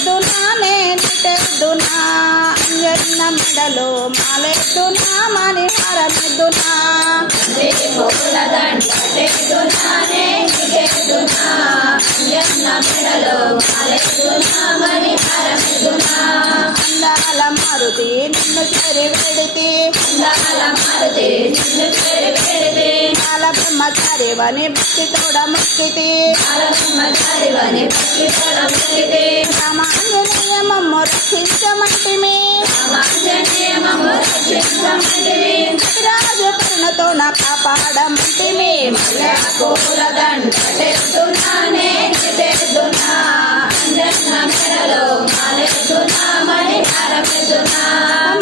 మాలెద్దునా నేనిటెద్దునా అంజన్న మెడలో మాలెద్దునా మణిహారమెద్దునా పూలదండెద్దునా నేనిటెద్దునా అంజన్న మెడలో మాలెద్దునా మణిహారమెద్దునా అందాల మారుతి నిన్ను చెరి వెడితే అందాల మారుతి నిన్ను చెరి వెడితే బాల బ్రహ్మచారివని భక్తి తోడ మొక్కితే బాల బ్రహ్మచారివని భక్తి తోడ మొక్కితే రామాంజనేయ మమ్ము రక్షించమంటిమి రామాంజనేయమము రక్షించమంటివి రాజు కరుణతో నా కాపాడమంటిమి మల్లె పూలదండెద్దునా నేనిటెద్దునా అంజన్న మెడలో మాలెద్దునా మణిహారమెద్దునా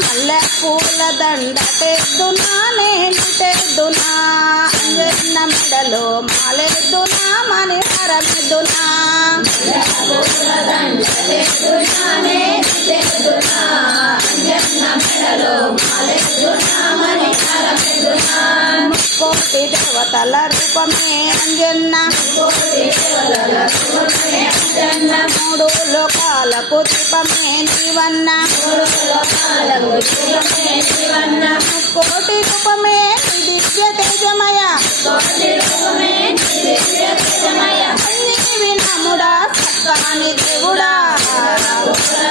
మల్లె పూల దండ తెద్దునా నేనిటెద్దునా అంజన్న మెడలో మాలెద్దునా మణిహారమెద్దునా పూలదండెద్దునా నేనిటెద్దునా అంజన్న మెడలో మాలెద్దునా మణిహారమెద్దునా కోటి దేవతల రూపమే అంజన్న కోటి దేవతల రూపమే అంజన్న మూడు లోకాలకు దీపమే నీవన్న మూడు లోకాలకు దీపమే నీవన్న కోటి రూపమే నీ దివ్య తేజమయ కోటి రూపమే నీ దివ్య తేజమయ నీవి నముడా సత్తాని దేవుడా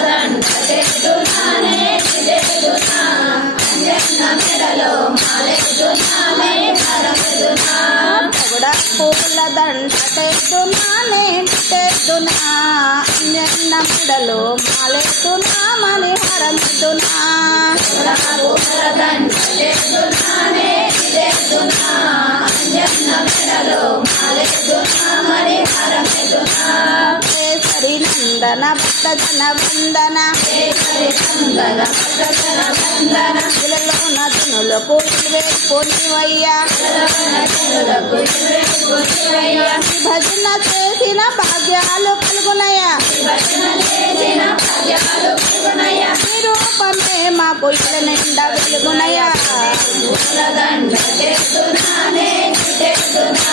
పూలదండెద్దునా నేనిటెద్దునా అంజన్న మెడలో మాలెద్దునా మణిహారమెద్దునా దేవుడా పూల దండ తెద్దునా నేనిటెద్దునా అంజన్న మెడలో మాలెద్దునా మణిహారమెద్దునా పూలదండెద్దునా నేనిటెద్దునా అంజన్న మెడలో మాలెద్దునా మణిహారమెద్దునా కేసరి నందన భక్త జన వందన కేసరి నందన భక్తజన వందన ఇలలో నదునులకు వేసుకొనివయ్యా జనులకు ఇరువైపునివయ్యా భజన చేసిన భాగ్యాలు కలుగునయా భజన చేసిన భాగ్యాలు కలుగునయ్యా నిరూపమే మాకు ఇళ్ళ నిండా వెలుగునయా పూలదండెద్దునా నేనిటెద్దునా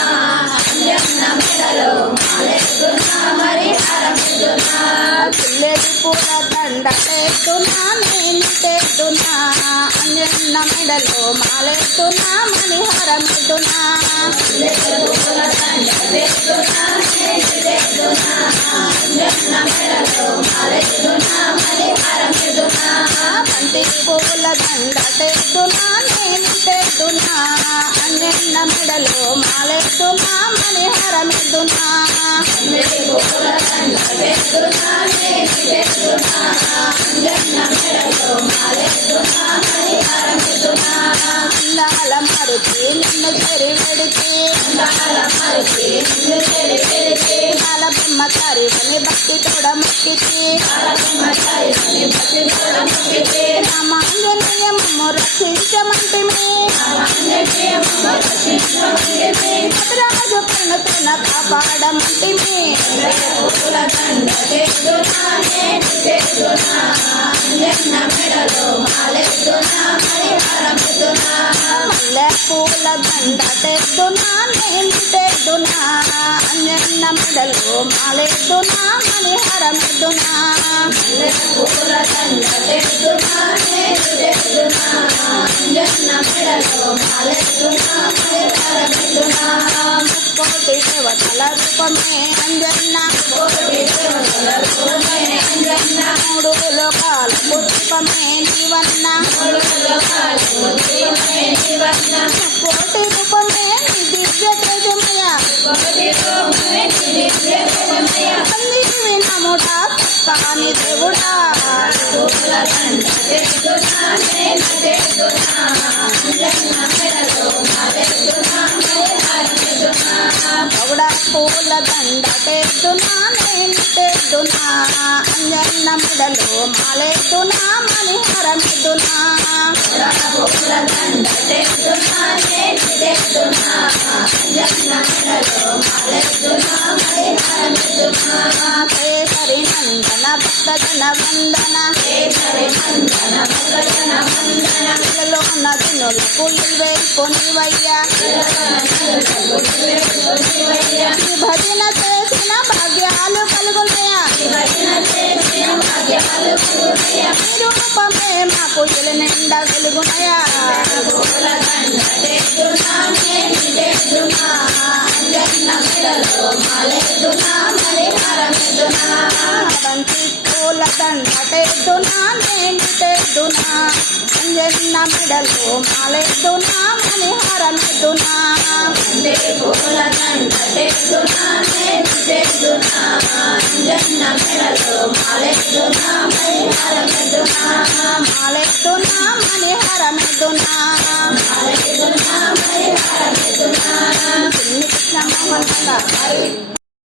అంజన్న మెడలో మాలెద్దునా మణిహారమెద్దునా పిల్లడి పూల దండ తెద్దునా నేనిటెద్దునా అంజన్న మెడలో మాలెద్దునా మణిహారమెద్దునా పూలదండెద్దునా నేనిటెద్దునా అంజన్న మెడలో మాలెద్దునా మణిహారమెద్దునా బంతి పూల దండ తెద్దునా నేనిటెద్దునా అంజన్న మెడలో మాలెద్దునా మణిహారమెద్దునా పూలదండెద్దునా నేనిటెద్దునా అంజన్న మెడలో మాలెద్దునా మణిహారమెద్దునా అందాల మారుతి నిన్ను చెరి వెడితే అందాల మారుతి నిన్ను చెరి వెడితే బాల బ్రహ్మచారివని భక్తి తోడ మొక్కితే బాల బ్రహ్మచారివని భక్తి తోడ మొక్కితే రామాంజనేయ మమ్ము రక్షించమంటిమి రామాంజనేయమము రక్షించమంటివి రాజు కరుణతో నా కాపాడమంటిమి పూలదండెద్దునా నేనిటెద్దునా అంజన్న మెడలో మాలెద్దునా మణిహారమెద్దునా మల్లె పూల దండ తెద్దునా నేనిటెద్దునా అంజన్న మెడలో మాలెద్దునా మణిహారమెద్దునా పూలదండెద్దునా నేనిటెద్దునా అంజన్న మెడలో మాలెద్దునా మణిహారమెద్దునా కోటి దేవతల రూపమే అంజన్న కోటి దేవతల రూపమే అంజన్న మూడు లోకాలకు దీపమే నీవన్న మూడు లోకాలకు దీపమే నీవన్న కోటి రూపమే నీ దివ్య తేజమయ కోటి రూపమే నీ దివ్య తేజమయ నీవి నముడా సత్తాని దేవుడా పూలదండెద్దునా నేనిటెద్దునా అంజన్న మెడలో మాలెద్దునా మణిహారమెద్దునా దేవుడా పూల దండ తెద్దునా నేనిటెద్దునా అంజన్న మెడలో మాలెద్దునా మణిహారమెద్దునా పూలదండెద్దునా నేనిటెద్దునా అంజన్న మెడలో మాలెద్దునా మణిహారమెద్దునా కేసరి నందన భక్త జన వందన కేసరి నందన భక్తజన వందన ఇళ్ళలో నదునులకు ఇరువైపునివయ్యా భజన చేసిన భాగ్యాలు కలుగునయా భజన చేసిన రూపమే మాకు ఇలి నిండా వెలుగునయా పూల దండ తెచ్చునానే నిండెద్దునా అంజన్న మెడలో మాలెద్దునా మరి హరమెద్దునా బంతి పూల దండ తెద్దునా నేను తెద్దునా అంజన్న మెడలో మాలెద్దునా మణిహారమెద్దునా పూల దండ తెచ్చునానే నిండెద్దునా